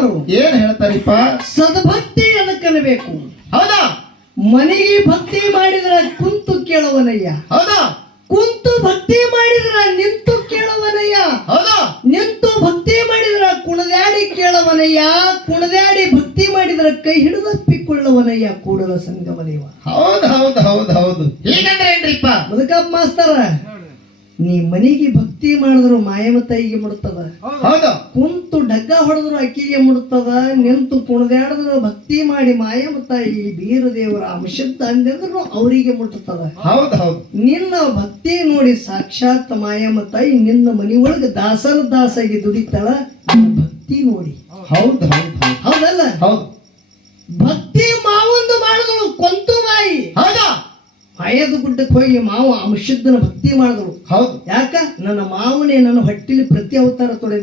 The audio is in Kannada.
ಮಾಸ್ತರು ಏನ್ ಹೇಳ್ತಾರಿಪ್ಪ? ಸದ್ಭಕ್ತಿ ಎದಕ್ಕನಬೇಕು? ಹೌದಾ? ಮನೆಗೆ ಭಕ್ತಿ ಮಾಡಿದ್ರ ಕುಂತು ಕೇಳುವನಯ್ಯ. ಹೌದಾ? ಕುಂತು ಭಕ್ತಿ ಮಾಡಿದ್ರ ನಿಂತು ಕೇಳುವನಯ್ಯ. ಹೌದಾ? ನಿಂತು ಭಕ್ತಿ ಮಾಡಿದ್ರ ಕುಣದಾಡಿ ಕೇಳುವನಯ್ಯ. ಕುಣದಾಡಿ ಭಕ್ತಿ ಮಾಡಿದ್ರ ಕೈ ಹಿಡಿದಪ್ಪಿಕೊಳ್ಳುವನಯ್ಯ ಕೂಡಲ ಸಂಗಮದೇವ. ಹೌದು ಹೌದು ಹೌದು ಹೌದು. ಹೀಗಂದ್ರೆ ಏನ್ರಿಪ್ಪ? ಮುದಕಪ್ಪ ಮಾಸ್ತರ, ನೀ ಮನೆಗೆ ಭಕ್ತಿ ಮಾಡಿದ್ರು ಮಾಯಮ್ಮ ತಾಯಿಗೆ ಮುಡುತ್ತದ. ಹೌದು. ಕುಂತು ಡಗ್ಗ ಹೊಡೆದ್ರು ಅಕ್ಕಿಗೆ ಮುಡುತ್ತದ. ನಿಂತು ಕುಣದಾಡಿದ್ರು ಭಕ್ತಿ ಮಾಡಿ ಮಾಯಮ್ಮ ತಾಯಿ ಬೀರದೇವರ ಅಂಶದ ಅಂದ್ರು ಅವರಿಗೆ ಮುಟ್ಟುತ್ತದ. ಹೌದು ಹೌದು. ನಿನ್ನ ಭಕ್ತಿ ನೋಡಿ ಸಾಕ್ಷಾತ್ ಮಾಯಮ್ಮ ತಾಯಿ ನಿನ್ನ ಮನೆಯೊಳಗೆ ದಾಸನ ದಾಸಾಗಿ ದುಡಿತಾಳ. ಭಕ್ತಿ ನೋಡಿ. ಹೌದು ಹೌದು ಹೌದು. ಹೌದಲ್ಲ? ಹೌದು. ಭಕ್ತಿ ಮಾವೊಂದು ಮಾಡಿದಳು ಕೊಂತು ಬಾಯಿ. ಹೌದಾ? ಮಾಯದ ಗುಡ್ಡಕ್ಕೆ ಹೋಗಿ ಮಾವ ಅಂಶದ್ದನ ಭಕ್ತಿ ಮಾಡಿದಳು. ಹೌದು. ಯಾಕ? ನನ್ನ ಮಾವನೇ ನನ್ನ ಹೊಟ್ಟಿಲಿ ಪ್ರತಿ ಅವತಾರ ತೊಡಬೇಕು.